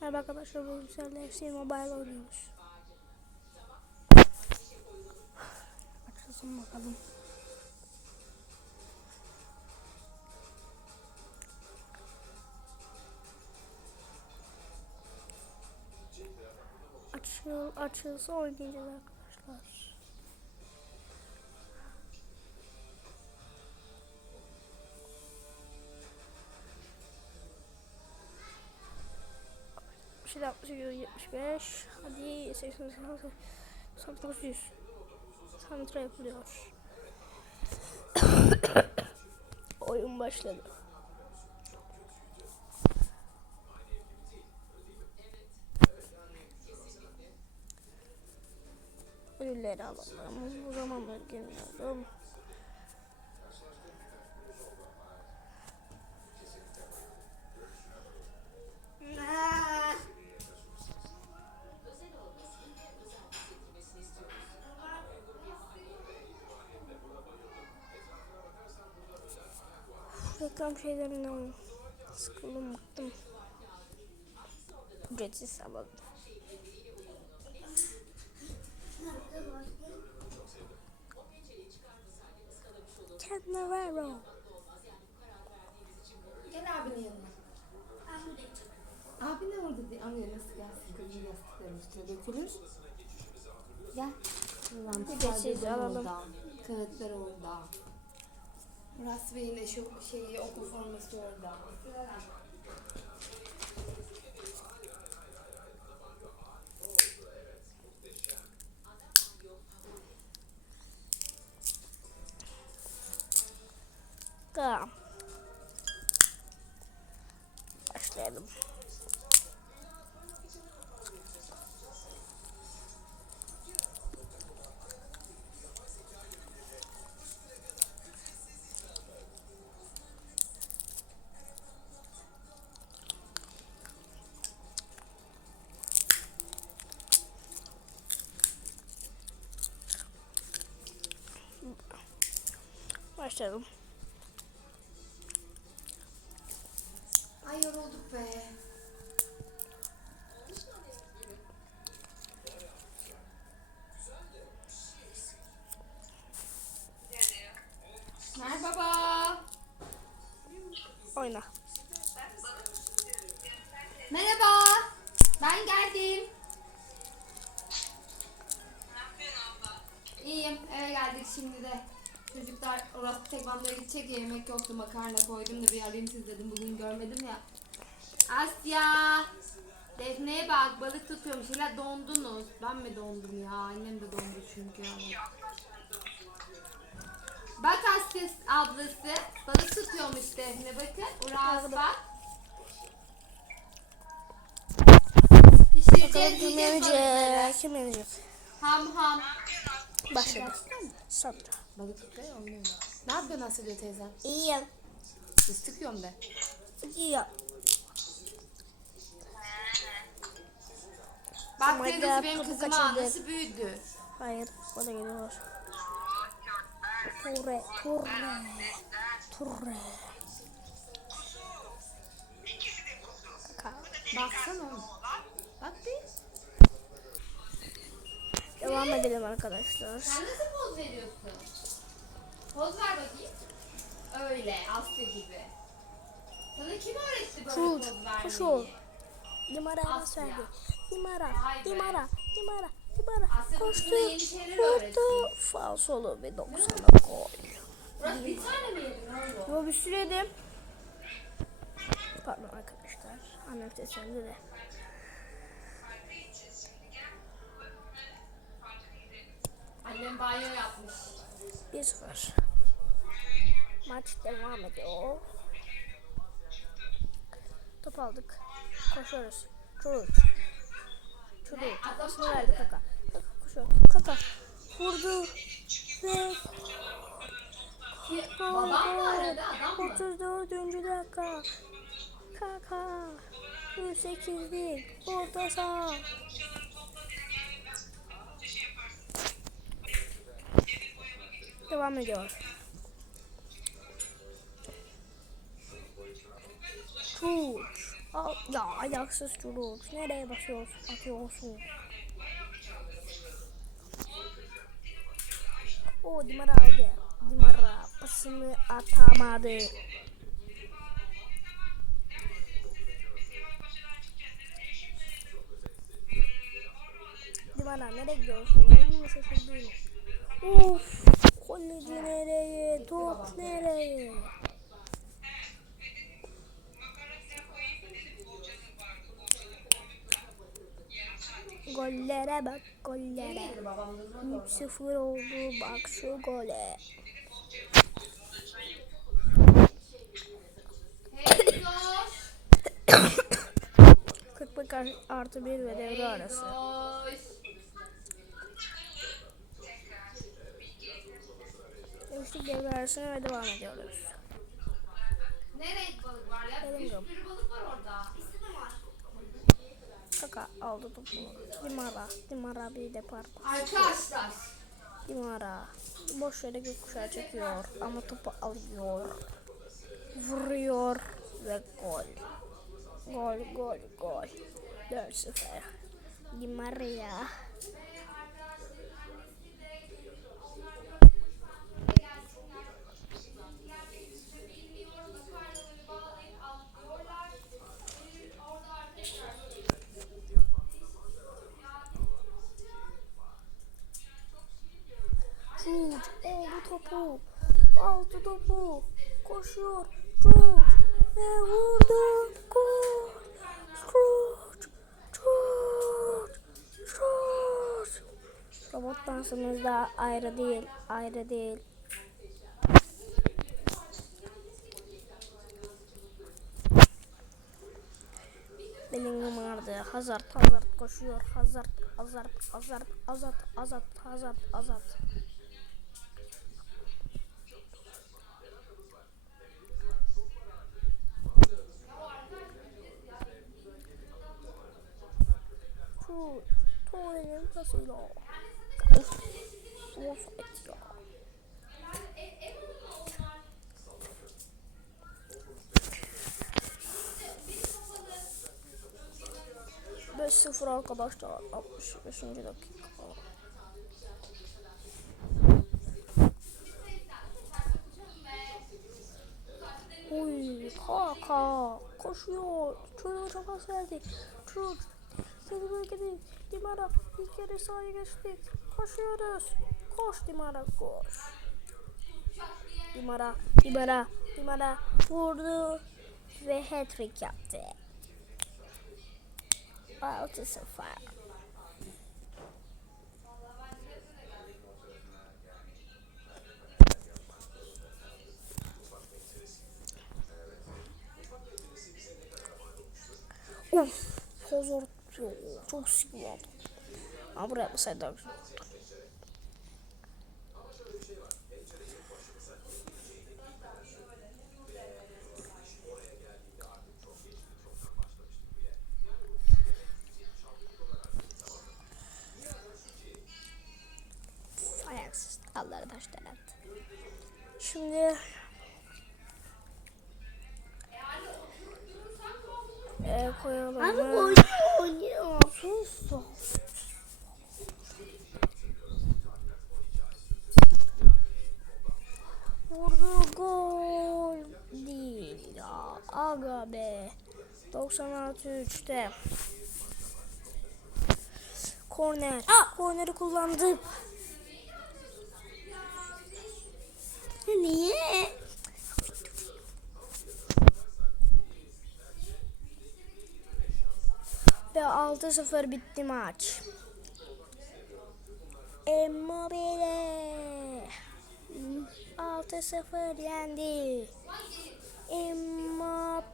Merhaba arkadaşlar bu güzel FC Mobile oynuyoruz. Açılsın bakalım. Açıl, açılsa oynayacağız arkadaşlar. Bir şey yapmış 75 hadi 80 80 900 santra yapılıyor. Oyun başladı. Ödülleri alalım. Bu zamanlar girmiyorum reklam şeylerinden sıkıldım bıktım ücretsiz alalım Cannavaro Gel abinin yanına. Abi ne orada diye anlıyor nasıl gelsin kızın yastıkların üstüne dökülür. Gel. Ulan Ücretsiz perdem alalım. orada. Kağıtlar orada. Murat Bey'in şeyi okul forması orada. Başlayalım. Ay yorulduk be. Merhaba. Oyna. Merhaba. Ben geldim. İyiyim. Eve geldik şimdi de. Çocuklar orası tekvandoya gidecek ya yemek yoktu makarna koydum da bir arayayım siz dedim bugün görmedim ya. Asya. Defne'ye bak balık tutuyormuş. Hele dondunuz. Ben mi dondum ya? Annem de dondu çünkü. ama. Bak Asya ablası balık tutuyormuş Defne bakın. Uras bak. Pişireceğiz Bakalım kim yiyeceğiz balıkları. yenecek? Kim yenecek? Ham ham. Başladı. Sandra. Balık tutuyor oynuyor. Ne yapıyorsun Asya teyzem? İyiyim. Fıstık yiyorum de. İyiyim. Bak Deniz God, benim topu kızımın kaçırdı. anası büyüdü. Hayır. O da geliyor. Ture. Ture. Ture. Baksana oğlum. Bak bir. Devam edelim arkadaşlar. Sen nasıl poz veriyorsun? Poz ver bakayım. Öyle Asya gibi. Sana kim öğretti böyle Şut, poz vermeyi? kuş ol. Dimara pas Asya. verdi. Dimara. Vay be. Dimara. Asya Koştu. kızına yeni şeyler Vurdu. öğretsin. Falsolu ve 90'a gol. Burası bir tane mi yedin oğlum? Bir süredim. Pardon arkadaşlar. Annem seslendi de. Annem banyo yapmış. 1-0. Maç devam ediyor. Top aldık. Koşuyoruz. Çuruk. Çuruk. Kafasını verdi kaka. Kaka koşuyor. Kaka. Vurdu. Ve Babam mı aradı adam mı? 34. dakika. Kaka. 108'lik. Orta saha. Devam ediyor. Al, ya ayaksız çocuk. Nereye basıyorsun? Atıyorsun. O Dimara aldı. Dimara pasını atamadı. Dimara nereye gidiyorsun? Onu mu şaşırdın? Of! Koleci nereye? Top nereye? Gollere bak gollere. 3-0 oldu bak şu gole. 45 artı 1 ve devre arası. Demiştik devre arasına ve devam ediyoruz. Ne renk balık var ya? Bir sürü balık var orada. Kaka aldı topu. Dimara. Dimara bir depar. Arkadaşlar. Dimara. Boş yere gökkuşağı çekiyor ama topu alıyor. Vuruyor ve gol. Gol gol gol. 4-0. Dimara. George aldı topu. Aldı topu. Koşuyor. George ve vurdu. Gol. Robot dansımız da ayrı değil. Ayrı değil. Bellingham vardı. Hazard, Hazard koşuyor. Hazard, Hazard, Hazard, Hazard, Hazard, Hazard, Hazard. 5-0 arkadaşlar 65. dakika. Uy kaka koşuyor. Çocuğa çabası geldi. Çocuk. Seni bölgede Dimara bir kere sahaya geçtik. Koşuyoruz. Koş Dimara koş. Dimara, Dimara, Dimara vurdu ve hat-trick yaptı. 6-0. Uf, Hazard ya, çok sıkıldım. Ama buraya yapmasaydı daha Ayaksız dalları. Şimdi e, koyalım. Abi mı? oynuyor oynuyor. Sus. Vurdu gol değil ya. Aga be. 96 3'te. Korner. Korneri kullandı. Niye? Ve 6-0 bitti maç. Immobile 6-0 yendi. Immobile